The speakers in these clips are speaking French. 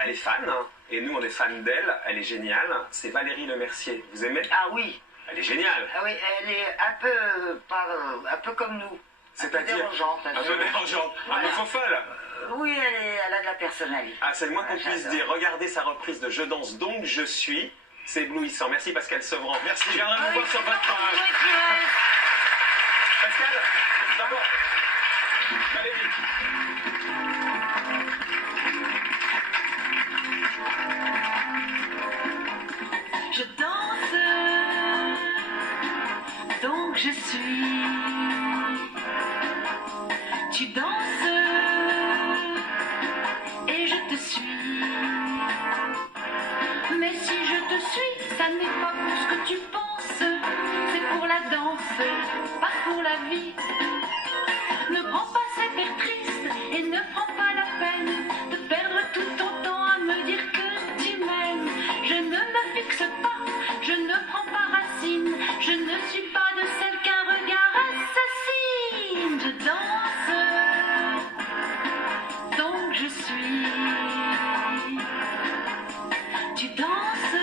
elle est fan, hein, et nous on est fans d'elle, elle est géniale. C'est Valérie Lemercier. Vous aimez? Ah oui. Elle est géniale. Ah oui, elle est un peu comme nous. C'est-à-dire dérangeante. Un peu dérangeante. Un peu folle. Oui, elle a de la personnalité. Ah, c'est le moins qu'on puisse dire. Regardez sa reprise de Je danse donc je suis. C'est éblouissant. Merci Pascal Sevran. Merci. Je viendrai vous voir sur votre page. Pascal, d'abord, Valérie. Je danse, donc je suis. Tu danses, et je te suis. Mais si je te suis, ça n'est pas pour ce que tu penses. C'est pour la danse, pas pour la vie. Ne prends pas cet air triste et ne prends pas la peine de perdre tout ton temps à me dire que tu m'aimes. Je ne me fixe pas, je ne prends pas racine. Je ne suis pas de celle qu'un regard assassine. Je danse, donc je suis. Tu danses,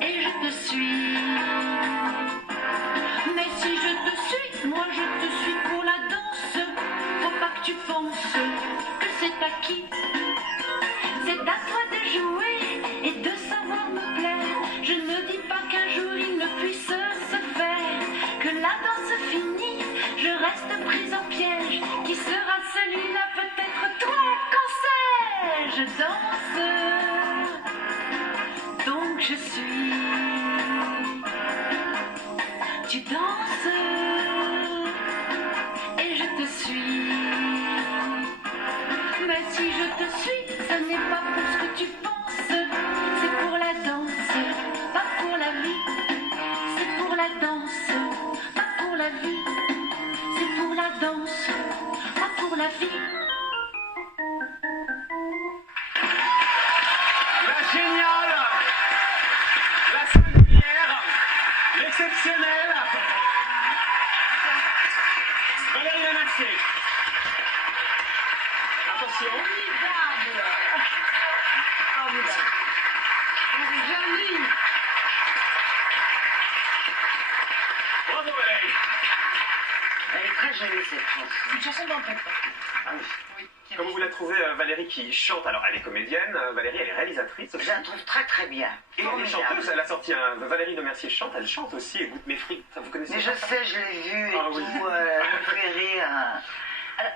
et je te suis. Mais si je te suis, moi je te suis pour la danse. Faut pas que tu penses que c'est acquis. C'est à toi de jouer et de savoir me plaire. Je ne dis pas qu'un jour il ne puisse se faire. Que la danse finie, je reste prise au piège. Qui sera celui-là, peut-être toi, qu'en sais-je? Je danse, donc je suis. Tu danses, et je te suis. Mais si je te suis, ce n'est pas pour ce que tu penses. C'est pour la danse, pas pour la vie. C'est pour la danse, pas pour la vie. C'est pour la danse, pas pour la vie. La géniale, la singulière, l'exceptionnelle, Valérie Lemercier. Attention. Bravo Valérie. Elle est très jolie cette chanson. Une chanson d'enquête. Ah oui. Oui. Comment vous la trouvez, Valérie, qui chante? Alors, elle est comédienne, Valérie, elle est réalisatrice aussi. Je la trouve très très bien. Et elle est Formidable. chanteuse, elle a sorti un... Valérie Lemercier chante, elle chante aussi, et goûte mes frites. Ça, vous connaissez Mais ça? je sais, je l'ai vue et Ah tout, oui. elle me fait rire.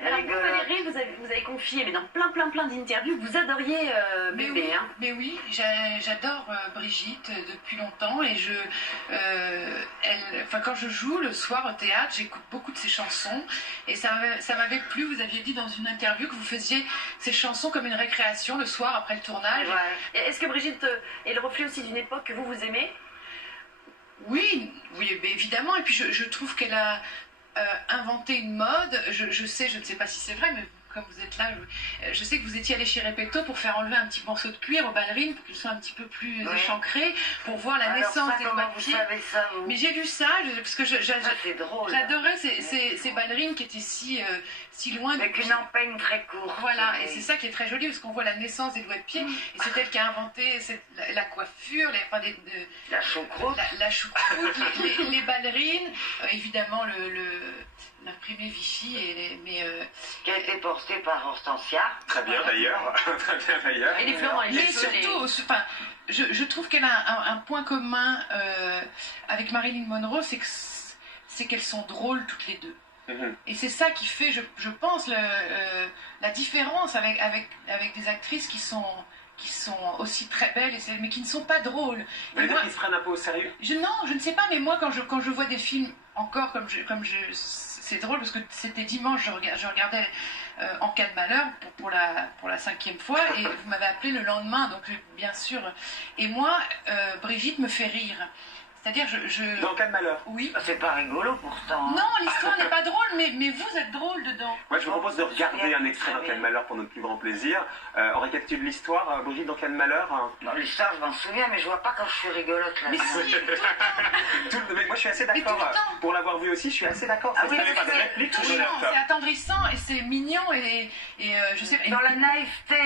Alors vous, Valérie, vous avez confié, mais dans plein d'interviews, vous adoriez Mais Bébé. oui, Hein. mais oui, j'adore Brigitte depuis longtemps et quand je joue le soir au théâtre, j'écoute beaucoup de ses chansons et ça m'avait plu. Vous aviez dit dans une interview que vous faisiez ces chansons comme une récréation le soir après le tournage. Ouais. Est-ce que Brigitte est le reflet aussi d'une époque que vous aimez? Oui, mais évidemment. Et puis je trouve qu'elle a inventé une mode. Je sais, je ne sais pas si c'est vrai, mais comme vous êtes là, je sais que vous étiez allé chez Repetto pour faire enlever un petit morceau de cuir aux ballerines pour qu'elles soient un petit peu plus échancrées, pour voir la naissance des doigts de vous pied. savez ça, vous? Mais j'ai lu ça, parce que C'est drôle. j'adorais ces ballerines qui étaient si loin. Avec une empeigne très courte. Voilà, et c'est ça qui est très joli, parce qu'on voit la naissance des doigts de pied, et c'est elle qui a inventé la coiffure, La choucroute. la choucroute, les ballerines, évidemment l'imprimé Vichy, Qui a été portée par Hortensia. Très bien d'ailleurs, très bien d'ailleurs. Et les fleurs dans les mais yeux, surtout, je trouve qu'elle a un point commun avec Marilyn Monroe, c'est qu'elles sont drôles toutes les deux. Et c'est ça qui fait, je pense, la différence avec des actrices qui sont aussi très belles, mais qui ne sont pas drôles. Vous voulez dire qu'ils se prennent un peu au sérieux? Non, je ne sais pas, mais moi, quand je vois des films, encore c'est drôle, parce que c'était dimanche, je regardais En cas de malheur pour la 5e fois, et vous m'avez appelé le lendemain, donc bien sûr. Et moi, Brigitte me fait rire. C'est-à-dire, Dans quel malheur? Oui. C'est pas rigolo pourtant. Non, l'histoire n'est pas drôle, mais vous êtes drôle dedans. Moi, je vous propose de regarder un extrait Très dans Quel bien. malheur pour notre plus grand plaisir. On récapitule l'histoire. Brigitte, dans Quel malheur? Non, l'histoire, je m'en souviens, mais je vois pas quand je suis rigolote là. Mais si, tout le temps. Mais moi, je suis assez Mais tout d'accord. le temps. Pour l'avoir vu aussi, je suis assez d'accord. Ah Parce oui, qu'il n'y avait pas parce de que réplique. Touchant, c'est attendrissant et c'est mignon et je sais pas. Dans la naïveté,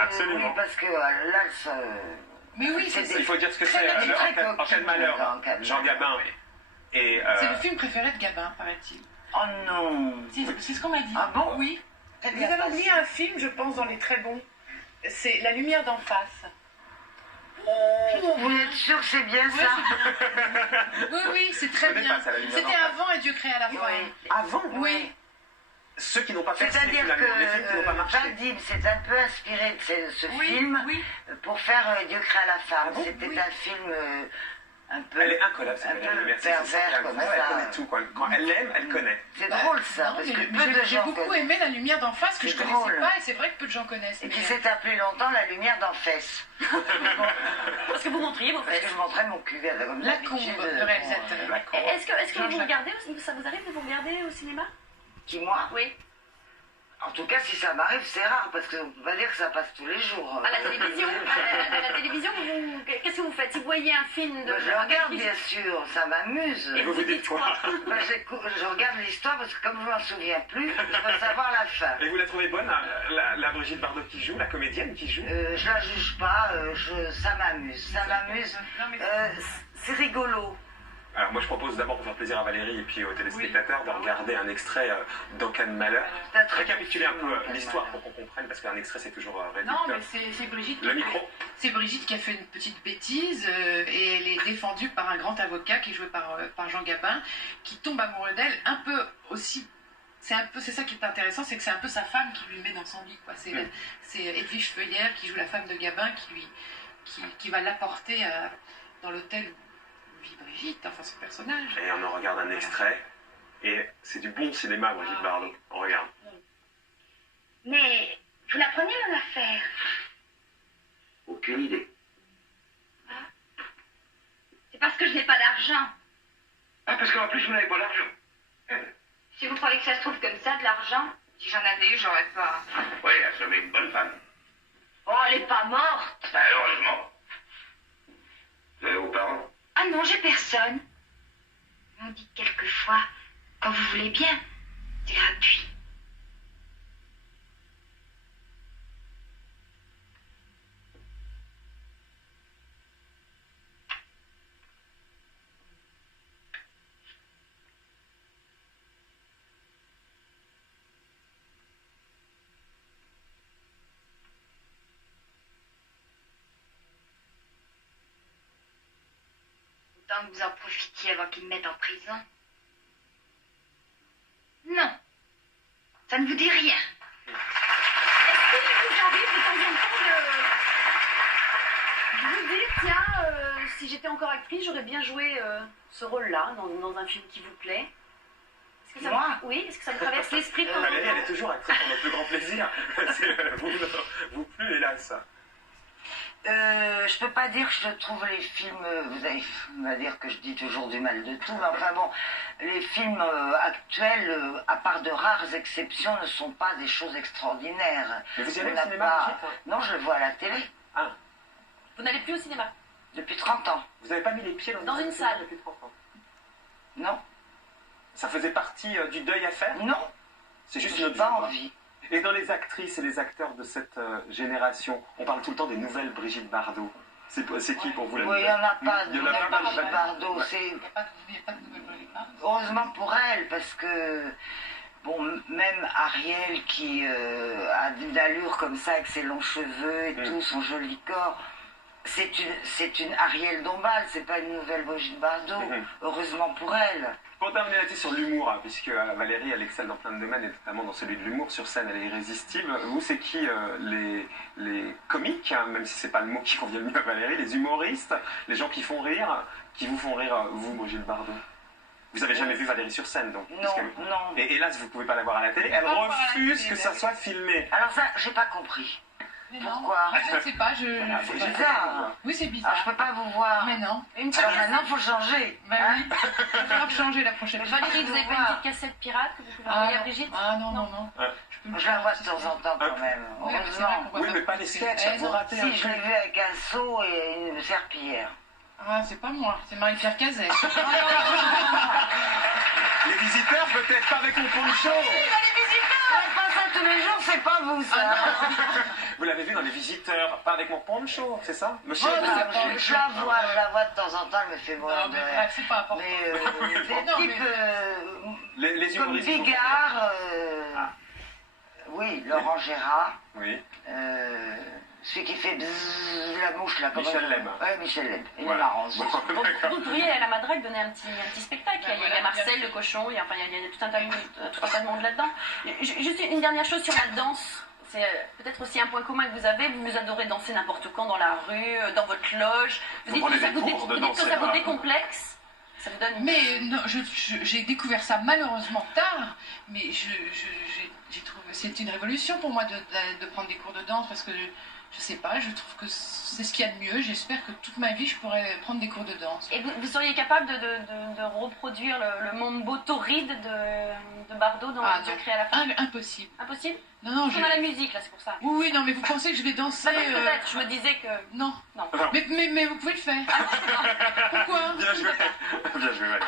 Absolument. oui, parce que là, ça... Mais oui, c'est c'est Il faut dire ce que Très c'est. bien, très En Quel malheur? coquine, Jean Gabin. Et le film préféré de Gabin, paraît-il. Oh non. C'est ce qu'on m'a dit. Ah bon? Oui. Vous avez oublié un film, je pense, dans les très bons. C'est La lumière d'en face. Vous êtes sûr que c'est bien Oui, ça? oui, c'est très Je connais bien. pas ça, La lumière C'était d'en face. avant et Dieu créa la fin. Oui. avant, Oui. ceux qui n'ont pas fait C'est-à-dire finalement, les films qui n'ont pas que marché. Vadim s'est un peu inspiré de ce Oui, film oui. pour faire Dieu créa la femme. Ah bon? C'était Oui. un film un peu... Elle est incollable, cette un peu Valérie Merci. pervers comme Elle ça. connaît tout. Quand elle l'aime, elle connaît. C'est drôle ça, Non, parce mais que mais peu de j'ai gens beaucoup connaissent. aimé La lumière d'en face que C'est je connaissais drôle. pas et c'est vrai que peu de gens connaissent. Et mais- qui s'est appelé longtemps La lumière d'en fesses. Parce que vous montriez vos Parce que fesses. je montrais mon cul comme Lacombe, d'habitude. le réalisateur. D'accord. Est-ce que vous Jean-Jacques. regardez, ça vous arrive de vous regarder au cinéma? Qui, moi? Oui. En tout cas, si ça m'arrive, c'est rare, parce qu'on ne peut pas dire que ça passe tous les jours. À la télévision, à la télévision, qu'est-ce que vous faites? Si vous voyez un film de... Je le regarde, bien sûr, ça m'amuse. Et vous vous dites quoi? Ben, je regarde l'histoire parce que comme je m'en souviens plus, je veux savoir la fin. Et vous la trouvez bonne, la Brigitte Bardot qui joue, la comédienne qui joue? Je la juge pas, ça m'amuse. Ça m'amuse. Non, mais- C'est rigolo. Alors moi je propose d'abord pour faire plaisir à Valérie et puis aux téléspectateurs de regarder un extrait d'En cas de malheur. Récapituler un peu l'histoire pour qu'on comprenne, parce qu'un extrait c'est toujours Non, réducteur. mais c'est Brigitte. Le micro. C'est Brigitte qui a fait une petite bêtise et elle est défendue par un grand avocat qui est joué par Jean Gabin, qui tombe amoureux d'elle un peu aussi. C'est ça qui est intéressant, c'est que c'est un peu sa femme qui lui met dans son lit, quoi. C'est Edwige Feuillère qui joue la femme de Gabin qui va l'apporter dans l'hôtel où vit Brigitte, enfin ce personnage. Et on en regarde un extrait. Et c'est du bon cinéma, Brigitte Bardot. On regarde. Mais vous la prenez mon affaire? Aucune idée. C'est parce que je n'ai pas d'argent. Ah, parce qu'en plus, vous n'avez pas l'argent. Si vous croyez que ça se trouve comme ça, de l'argent, si j'en avais eu, j'aurais pas. Oui, assommez une bonne femme. Oh, elle est pas morte. Ah, heureusement. Vous avez vos parents? Ah non, j'ai personne. On dit quelquefois, quand vous voulez bien, c'est gratuit. Autant que vous en profitiez avant qu'ils me mettent en prison. Non. Ça ne vous dit rien. Est-ce qu'il vous arrive de temps en temps de vous dire, tiens, si j'étais encore actrice, j'aurais bien joué ce rôle-là dans un film qui vous plaît? Est-ce que ça Moi Oui, est-ce que ça me traverse l'esprit de temps en Valérie, elle est temps? toujours actrice pour notre plus grand plaisir. Vous plus, hélas. Je peux pas dire que je trouve les films, on va dire que je dis toujours du mal de tout, mais enfin bon, les films actuels, à part de rares exceptions, ne sont pas des choses extraordinaires. Mais vous y allez On au n'a cinéma, pas- Brigitte? Non, je le vois à la télé, Ah, Vous n'allez plus au cinéma? depuis 30 ans. vous n'avez pas mis les pieds Dans une salle. depuis 30 ans? Non, Ça faisait partie du deuil à faire? non, C'est juste j'ai une autre pas vie, quoi. envie. Et dans les actrices et les acteurs de cette génération, on parle tout le temps des nouvelles Brigitte Bardot. C'est qui pour vous la Oui, il n'y nouvelle? en a pas Il y en a pas, Brigitte Bardot, Ouais. c'est... Il n'y a pas de nouvelle Brigitte Bardot. Heureusement pour elle, parce que, bon, même Ariel qui a une allure comme ça, avec ses longs cheveux et tout, son joli corps, c'est une Ariel Dombal, c'est pas une nouvelle Brigitte Bardot. Heureusement pour elle. Pour terminer là-dessus sur l'humour, hein, puisque Valérie, elle excelle dans plein de domaines, et notamment dans celui de l'humour, sur scène, elle est irrésistible. Vous, c'est qui les comiques, hein, même si c'est pas le mot qui convient le mieux à Valérie, les humoristes, les gens qui font rire, qui vous font rire, vous, Brigitte Bardot? Vous avez jamais vu Valérie sur scène, donc? Non, puisque- non. Et hélas, vous pouvez pas la voir à la télé. Elle pas voir à la refuse télé, que ça soit filmé. Alors ça, j'ai pas compris. Mais non. Pourquoi? Je ne sais pas, C'est bizarre. Oui, c'est Alors, bizarre. je peux pas vous voir. Mais non. Alors maintenant, il faut changer. Bah oui. Il va falloir changer la prochaine fois. Valérie, vous avez pas une petite cassette pirate que vous pouvez envoyer à Brigitte? Ah non, non, non. Je la vois de temps en temps quand même. Oui, mais c'est vrai Heureusement. qu'on voit Oui, mais pas les sketchs, vous ratez un Si, je l'ai truc. vu avec un seau et une serpillière. Ah, c'est pas moi, c'est Marie-Pierre Cazet. Les visiteurs, peut-être pas avec mon poncho. On pas ça tous les jours, c'est pas vous ça. Vous l'avez vu dans Les Visiteurs, pas avec mon poncho, c'est ça, monsieur? Oh, Ah, je la vois de temps en temps, elle me fait mourir Non, de mais rire. bref, c'est pas important. Mais des Non, mais- types Les comme humoristes. Bigard, oui, Laurent Gérard, Oui. celui qui fait bzzz, la mouche là. Michel Leb. Oui, Michel Leb. Il est Voilà. marrant. Bon, Vous d'accord. pourriez à la Madrague donner un petit spectacle. Il y a Marcel, le cochon, il y a tout un tas de monde là-dedans. Juste une dernière chose sur la danse. C'est peut-être aussi un point commun que vous avez. Vous adorez danser n'importe quand dans la rue, dans votre loge. Vous dites prenez que ça des cours de danse, ça c'est vous pas- décomplexe. Ça vous donne. Mais non, j'ai découvert ça malheureusement tard, mais j'ai trouvé c'est une révolution pour moi de prendre des cours de danse parce que je sais pas, je trouve que c'est ce qu'il y a de mieux. J'espère que toute ma vie je pourrais prendre des cours de danse. Et vous seriez capable de reproduire le mambo torride de Bardot dans Dieu créé à la fin? Impossible. Impossible? Non, non, On a la musique là, c'est pour ça. Oui, non, mais vous pensez que je vais danser Peut-être, je me disais que. Non. Non. Mais vous pouvez le faire. Pourquoi? Bien joué. Bien joué, Valérie.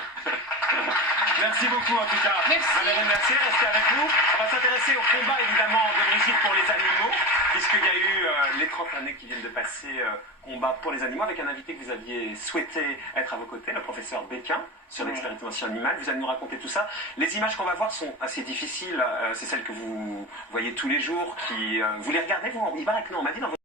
Merci beaucoup en tout cas. Merci. Valérie Mercier, restez avec nous. On va s'intéresser au combat évidemment de Brigitte pour les animaux, puisqu'il y a eu les 30 années qui viennent de passer combat pour les animaux, avec un invité que vous aviez souhaité être à vos côtés, le professeur Béquin, sur l'expérimentation animale. Vous allez nous raconter tout ça. Les images qu'on va voir sont assez difficiles. C'est celles que vous voyez tous les jours. Vous les regardez, vous? Il paraît que non, on m'a dit dans votre